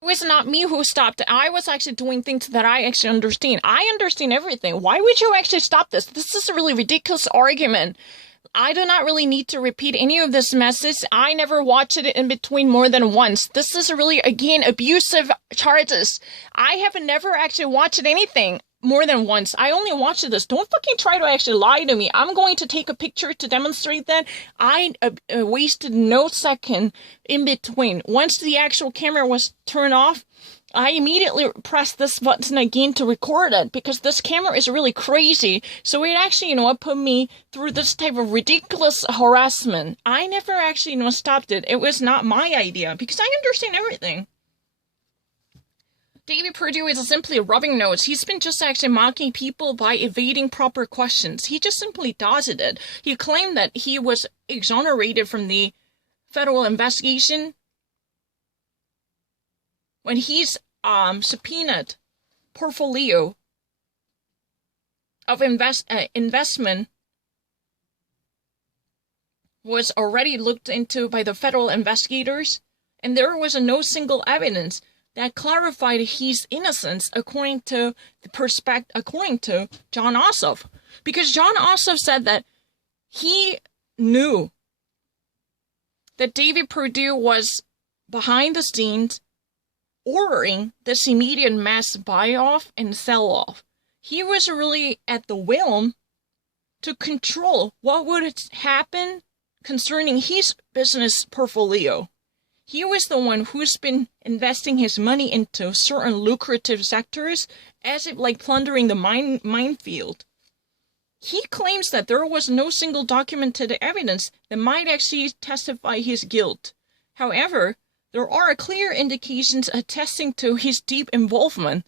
It was not me who stopped it. I was actually doing things that I actually understand. I understand everything. Why would you actually stop this? This is a really ridiculous argument. I do not really need to repeat any of this message. I never watched it in between more than once. This is really, again, abusive charges. I have never actually watched anything more than once. I only watched this. Don't fucking try to actually lie to me. I'm going to take a picture to demonstrate that. I wasted no second in between. Once the actual camera was turned off, I immediately pressed this button again to record it because this camera is really crazy. So it actually, put me through this type of ridiculous harassment. I never actually, stopped it. It was not my idea because I understand everything. David Perdue is simply rubbing nose. He's been just actually mocking people by evading proper questions. He just simply does it. He claimed that he was exonerated from the federal investigation when he's subpoenaed portfolio of investment was already looked into by the federal investigators, and there was no single evidence that clarified his innocence according to John Ossoff. Because John Ossoff said that he knew that David Perdue was behind the scenes ordering this immediate mass buy-off and sell-off. He was really at the whim to control what would happen concerning his business portfolio. He was the one who's been investing his money into certain lucrative sectors as if like plundering the minefield. He claims that there was no single documented evidence that might actually testify his guilt. However, there are clear indications attesting to his deep involvement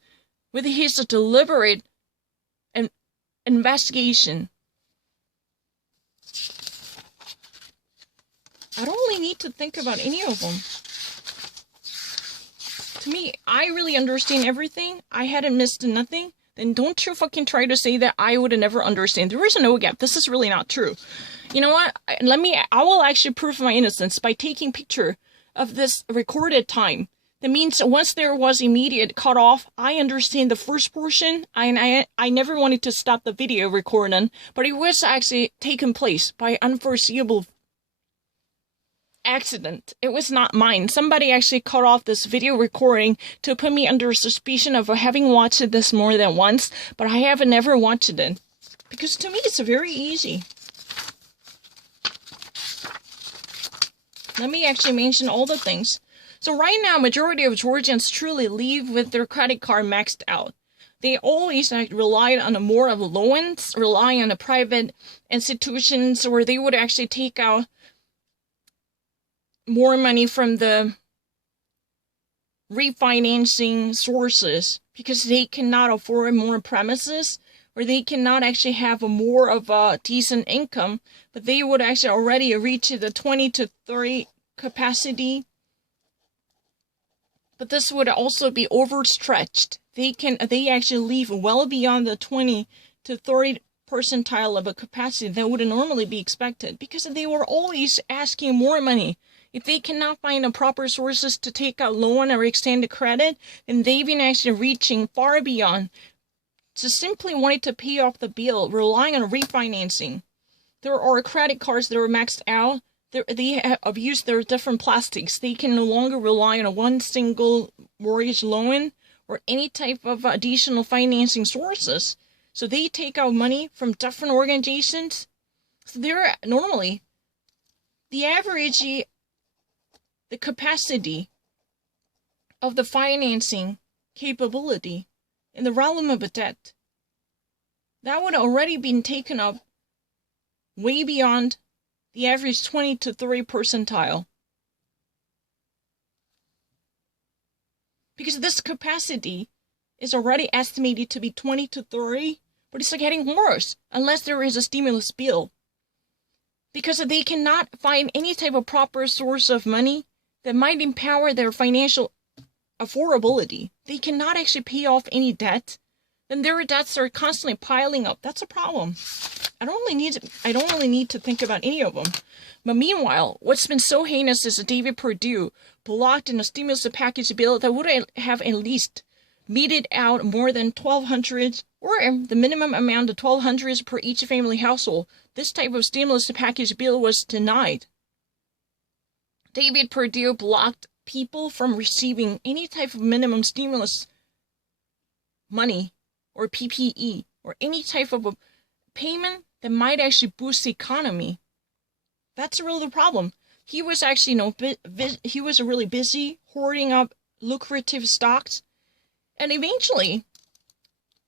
with his deliberate investigation. I don't really need to think about any of them. To me, I really understand everything. I hadn't missed nothing. Then don't you fucking try to say that I would never understand. There is no gap. This is really not true. You know what? I will actually prove my innocence by taking picture of this recorded time. That means once there was immediate cutoff, I understand the first portion. I never wanted to stop the video recording, but it was actually taken place by unforeseeable accident. It was not mine. Somebody actually cut off this video recording to put me under suspicion of having watched this more than once, but I have never watched it. Because to me, it's very easy. Let me actually mention all the things. So right now, majority of Georgians truly leave with their credit card maxed out. They always relied on more of loans, relying on the private institutions where they would actually take out more money from the refinancing sources because they cannot afford more premises or they cannot actually have more of a decent income, but they would actually already reach the 20 to 30 capacity. But this would also be overstretched. They actually leave well beyond the 20 to 30 percentile of a capacity that would normally be expected because they were always asking more money. If they cannot find the proper sources to take out loan or extend the credit, then they've been actually reaching far beyond. Just simply wanted to pay off the bill, relying on refinancing. There are credit cards that are maxed out. They have abused their different plastics. They can no longer rely on one single mortgage loan or any type of additional financing sources. So they take out money from different organizations. So they're normally the average. The capacity of the financing capability in the realm of a debt, that would already been taken up way beyond the average 20 to 30 percentile. Because this capacity is already estimated to be 20 to 30, but it's getting worse unless there is a stimulus bill. Because they cannot find any type of proper source of money that might empower their financial affordability. They cannot actually pay off any debt. then their debts are constantly piling up. That's a problem. I don't really need to think about any of them. But meanwhile, what's been so heinous is that David Perdue blocked in a stimulus package bill that would have at least meted out more than $1,200 or the minimum amount of $1,200 per each family household. This type of stimulus package bill was denied. David Perdue blocked people from receiving any type of minimum stimulus money or PPE or any type of a payment that might actually boost the economy. That's really the problem. He was actually, he was really busy hoarding up lucrative stocks, and eventually,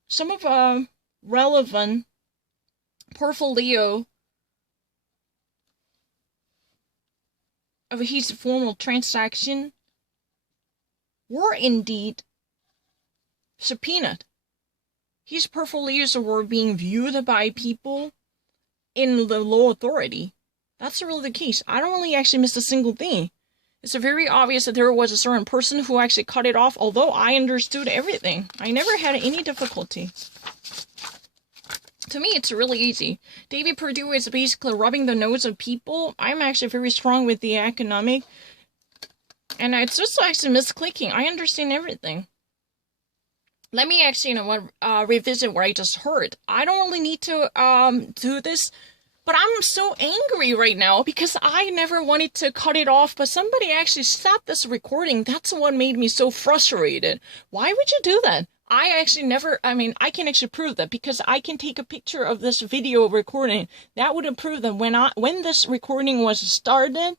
some of relevant portfolio of his formal transaction were indeed subpoenaed. His portfolios were being viewed by people in the low authority. That's really the case. I don't really actually miss a single thing. It's very obvious that there was a certain person who actually cut it off, although I understood everything. I never had any difficulty. To me, it's really easy. David Perdue is basically rubbing the nose of people. I'm actually very strong with the economic, and it's just actually misclicking. I understand everything. Let me actually, revisit what I just heard. I don't really need to do this, but I'm so angry right now because I never wanted to cut it off, but somebody actually stopped this recording. That's what made me so frustrated. Why would you do that? I actually never, I can actually prove that because I can take a picture of this video recording. That would prove that when this recording was started,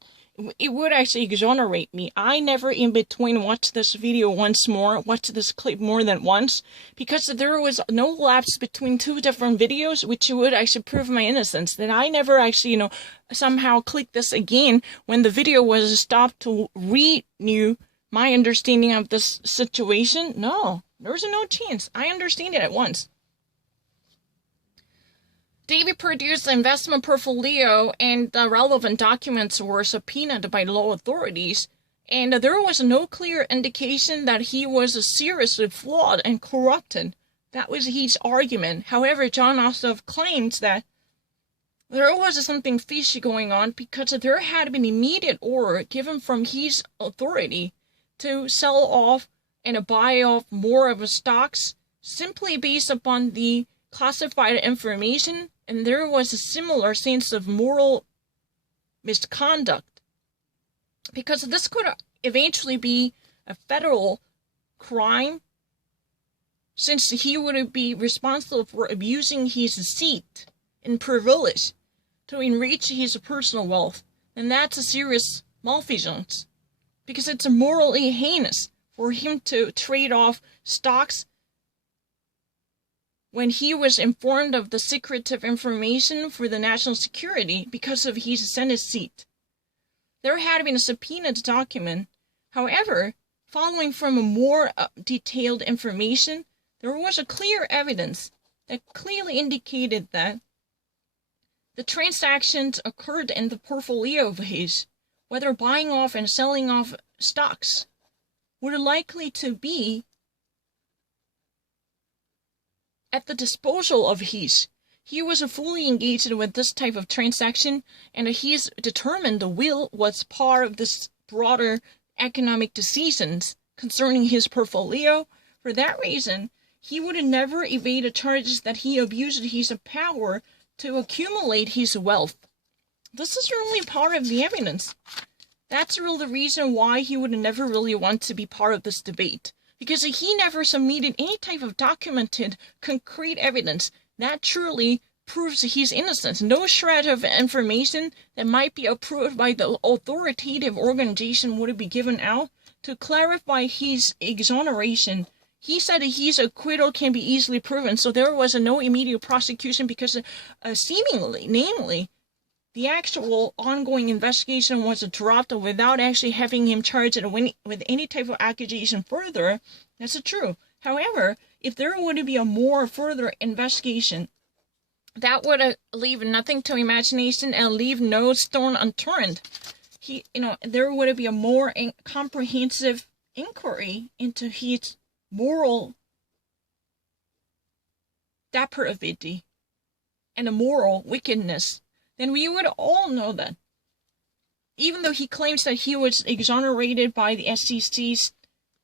it would actually exonerate me. I never in between watched this video once more, watched this clip more than once, because there was no lapse between two different videos, which would actually prove my innocence. That I never actually, somehow clicked this again when the video was stopped to renew my understanding of this situation. No, there's no chance. I understand it at once. David Perdue's investment portfolio and the relevant documents were subpoenaed by law authorities, and there was no clear indication that he was seriously flawed and corrupted. That was his argument. However, John Ossoff claims that there was something fishy going on because there had been immediate order given from his authority to sell off and buy off more of the stocks simply based upon the classified information, and there was a similar sense of moral misconduct, because this could eventually be a federal crime, since he would be responsible for abusing his seat and privilege to enrich his personal wealth, and that's a serious malfeasance, because it's morally heinous for him to trade off stocks when he was informed of the secretive information for the national security because of his Senate seat. There had been a subpoenaed document. However, following from a more detailed information, there was a clear evidence that clearly indicated that the transactions occurred in the portfolio of his, whether buying off and selling off stocks, were likely to be at the disposal of his. He was fully engaged with this type of transaction, and he's determined the will was part of this broader economic decisions concerning his portfolio. For that reason, he would never evade the charges that he abused his power to accumulate his wealth. This is really part of the evidence. That's really the reason why he would never really want to be part of this debate, because he never submitted any type of documented, concrete evidence that truly proves his innocence. No shred of information that might be approved by the authoritative organization would be given out to clarify his exoneration. He said his acquittal can be easily proven, so there was no immediate prosecution because seemingly, namely, the actual ongoing investigation was dropped without actually having him charged with any type of accusation further. That's true. However, if there would be a more further investigation, that would leave nothing to imagination and leave no stone unturned. There would be a more comprehensive inquiry into his moral depravity and a moral wickedness, then we would all know that. Even though he claims that he was exonerated by the SEC's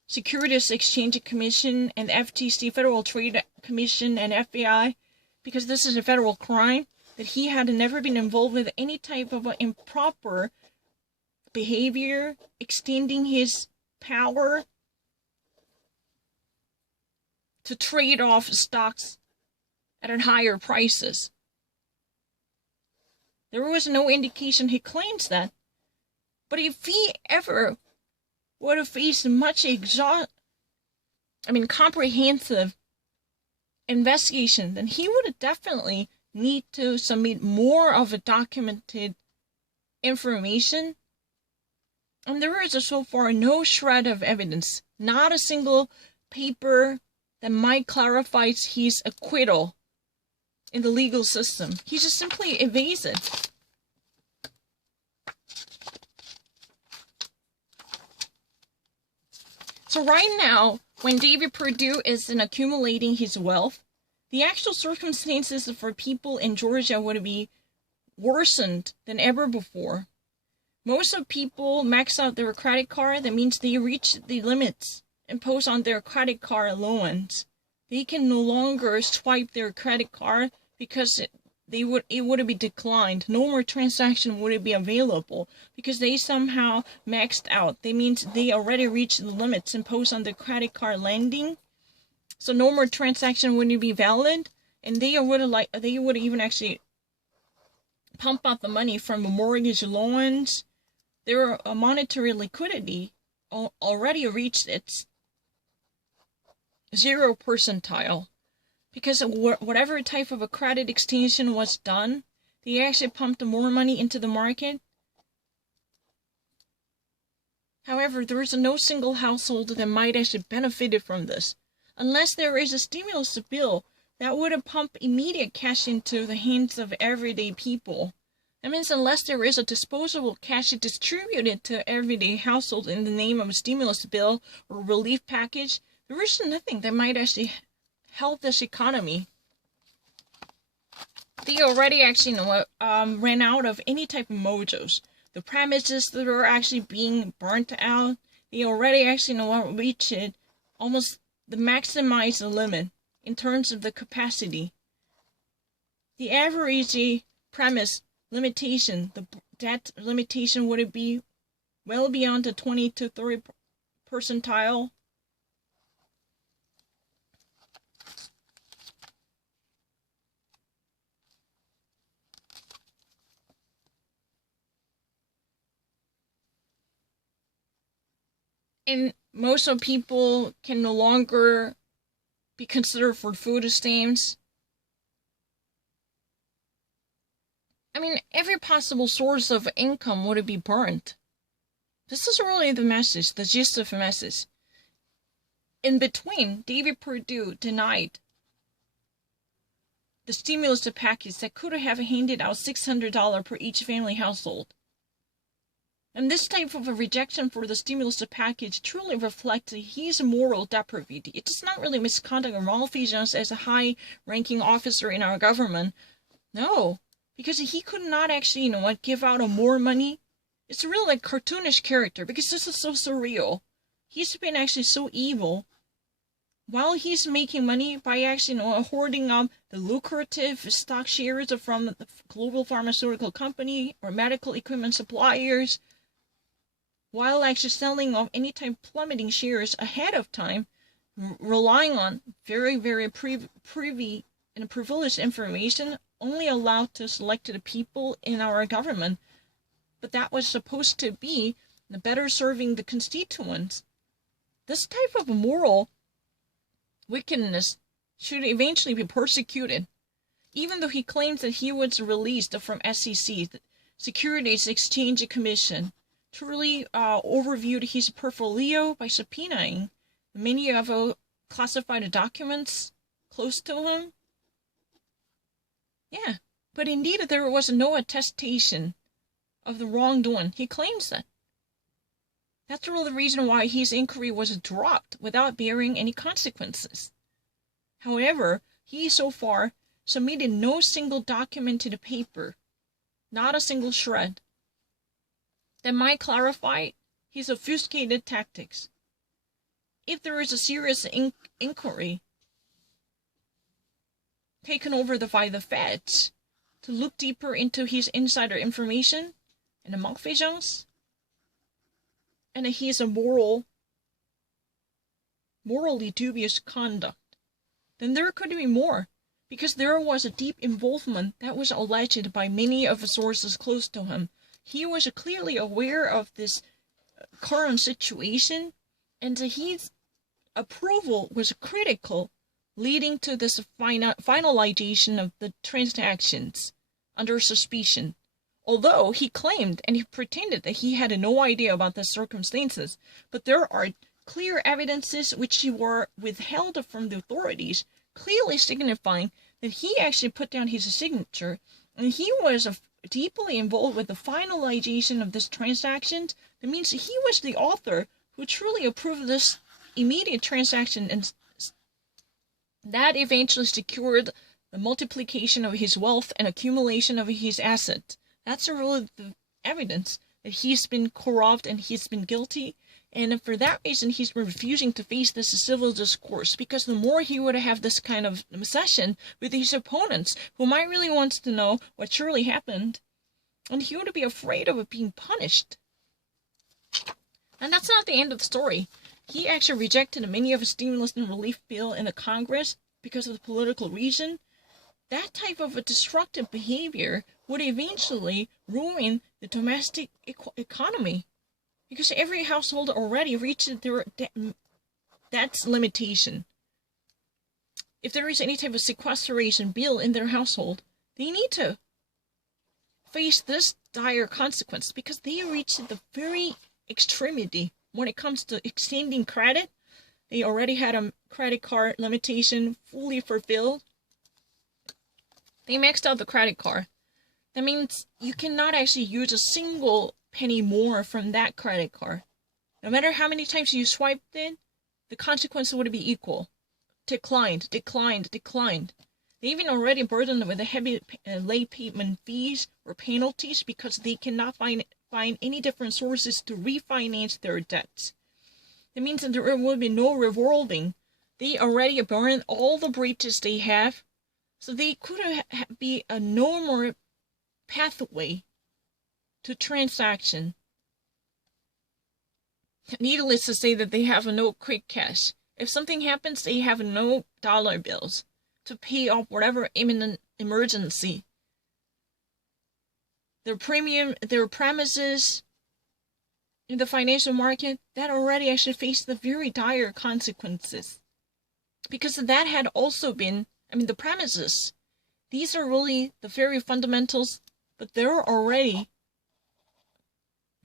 Securities Exchange Commission and the FTC, Federal Trade Commission, and FBI, because this is a federal crime, that he had never been involved with any type of improper behavior, extending his power to trade off stocks at higher prices. There was no indication he claims that. But if he ever would have faced much comprehensive investigation, then he would definitely need to submit more of a documented information. And there is so far no shred of evidence, not a single paper that might clarify his acquittal in the legal system. He's just simply evasive. So right now, when David Perdue is accumulating his wealth, the actual circumstances for people in Georgia would be worsened than ever before. Most of people max out their credit card. That means they reach the limits imposed on their credit card loans. They can no longer swipe their credit card because it would be declined. No more transaction would be available because they somehow maxed out. That means they already reached the limits imposed on the credit card lending. So no more transaction wouldn't be valid, and they would even actually pump out the money from mortgage loans. Their monetary liquidity already reached its 0 percentile. Because whatever type of a credit extension was done, they actually pumped more money into the market. However, there is no single household that might actually benefit from this, unless there is a stimulus bill that would pump immediate cash into the hands of everyday people. That means unless there is a disposable cash distributed to everyday households in the name of a stimulus bill or relief package, there is nothing that might actually help this economy. They already actually ran out of any type of mojos. The premises that are actually being burnt out, they already actually reached almost the maximized limit in terms of the capacity. The average premise limitation, the debt limitation, would it be well beyond the 20 to 30 percentile? And most of people can no longer be considered for food stamps. I mean, every possible source of income would be burnt. This is really the message, the gist of the message. In between, David Perdue denied the stimulus package that could have handed out $600 per each family household. And this type of a rejection for the stimulus package truly reflects his moral depravity. It is not really misconduct or malfeasance as a high-ranking officer in our government. No, because he could not actually, give out more money. It's a real cartoonish character because this is so surreal. He's been actually so evil. While he's making money by actually hoarding up the lucrative stock shares from the global pharmaceutical company or medical equipment suppliers, while actually selling off any type of plummeting shares ahead of time, relying on very, very privy and privileged information only allowed to selected people in our government. But that was supposed to be the better serving the constituents. This type of moral wickedness should eventually be persecuted. Even though he claims that he was released from SEC, the Securities Exchange Commission, truly overviewed his portfolio by subpoenaing many of the classified documents close to him. Yeah, but indeed there was no attestation of the wrongdoing. He claims that. That's really the reason why his inquiry was dropped without bearing any consequences. However, he so far submitted no single document to the paper, not a single shred. That might clarify his obfuscated tactics. If there is a serious inquiry taken over by the feds to look deeper into his insider information and the malfeasance, and his morally dubious conduct, then there could be more, because there was a deep involvement that was alleged by many of the sources close to him. He was clearly aware of this current situation, and his approval was critical, leading to this finalization of the transactions under suspicion. Although he claimed and he pretended that he had no idea about the circumstances, but there are clear evidences which were withheld from the authorities, clearly signifying that he actually put down his signature, and he was deeply involved with the finalization of this transaction. That means he was the author who truly approved this immediate transaction, and that eventually secured the multiplication of his wealth and accumulation of his assets. That's really the evidence that he's been corrupt and he's been guilty, and for that reason he's refusing to face this civil discourse, because the more he would have this kind of session with his opponents, who might really want to know what truly happened, and he would be afraid of being punished. And that's not the end of the story. He actually rejected many of the stimulus and relief bill in the Congress because of the political reason. That type of a destructive behavior would eventually ruin the domestic economy, because every household already reached their debt's limitation. If there is any type of sequestration bill in their household, they need to face this dire consequence, because they reached the very extremity when it comes to extending credit. They already had a credit card limitation fully fulfilled. They maxed out the credit card. That means you cannot actually use a single penny more from that credit card. No matter how many times you swiped it, the consequence would be equal. Declined, declined, declined. They even already burdened with the heavy late payment fees or penalties, because they cannot find any different sources to refinance their debts. That means that there will be no revolving. They already burned all the bridges they have, so they could be a no more pathway to transaction. Needless to say that they have no quick cash. If something happens, they have no dollar bills to pay off whatever imminent emergency. Their premises in the financial market, that already actually faced the very dire consequences. Because that had also been, the premises, these are really the very fundamentals, but they're already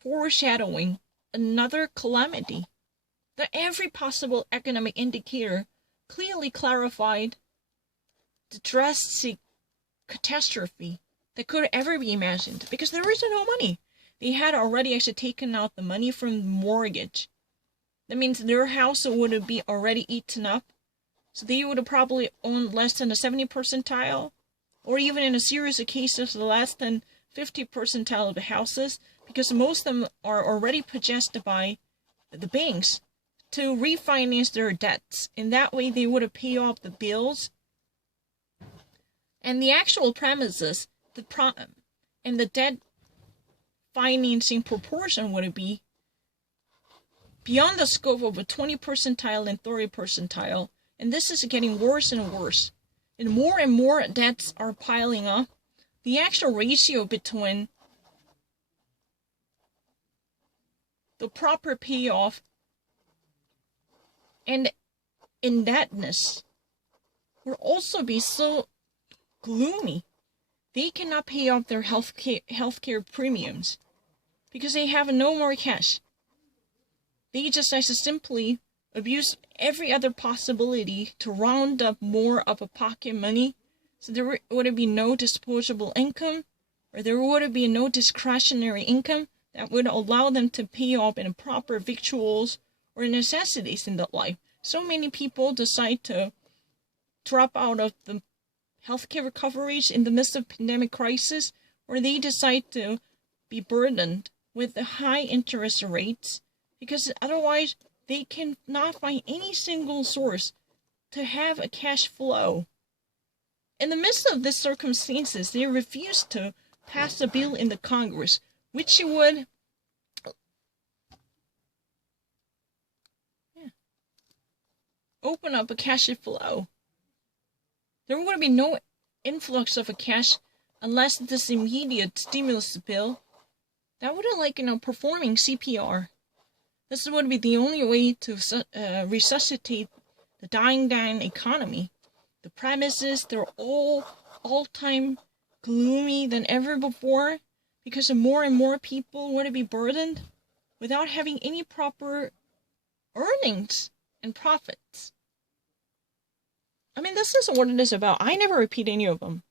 foreshadowing another calamity. That every possible economic indicator clearly clarified the drastic catastrophe that could ever be imagined, because there is no money. They had already actually taken out the money from the mortgage. That means their house would be already eaten up, so they would probably own less than the 70th percentile, or even in a series of cases less than 50th percentile of the houses, because most of them are already possessed by the banks to refinance their debts. In that way, they would pay off the bills. And the actual premises, and the debt financing proportion would be beyond the scope of a 20th percentile and 30th percentile. And this is getting worse and worse. And more debts are piling up. The actual ratio between the proper payoff and indebtedness will also be so gloomy. They cannot pay off their healthcare premiums because they have no more cash. They just simply abuse every other possibility to round up more of a pocket money, so there would be no disposable income, or there would be no discretionary income that would allow them to pay off in proper victuals or necessities in the life. So many people decide to drop out of the healthcare recoveries in the midst of pandemic crisis, or they decide to be burdened with the high interest rates, because otherwise they cannot find any single source to have a cash flow. In the midst of these circumstances, they refused to pass a bill in the Congress, which would open up a cash flow. There would be no influx of a cash unless this immediate stimulus bill that would performing CPR. This would be the only way to resuscitate the dying down economy. The premises, they're all-time gloomy than ever before because more and more people want to be burdened without having any proper earnings and profits. I mean, this is what it is about. I never repeat any of them.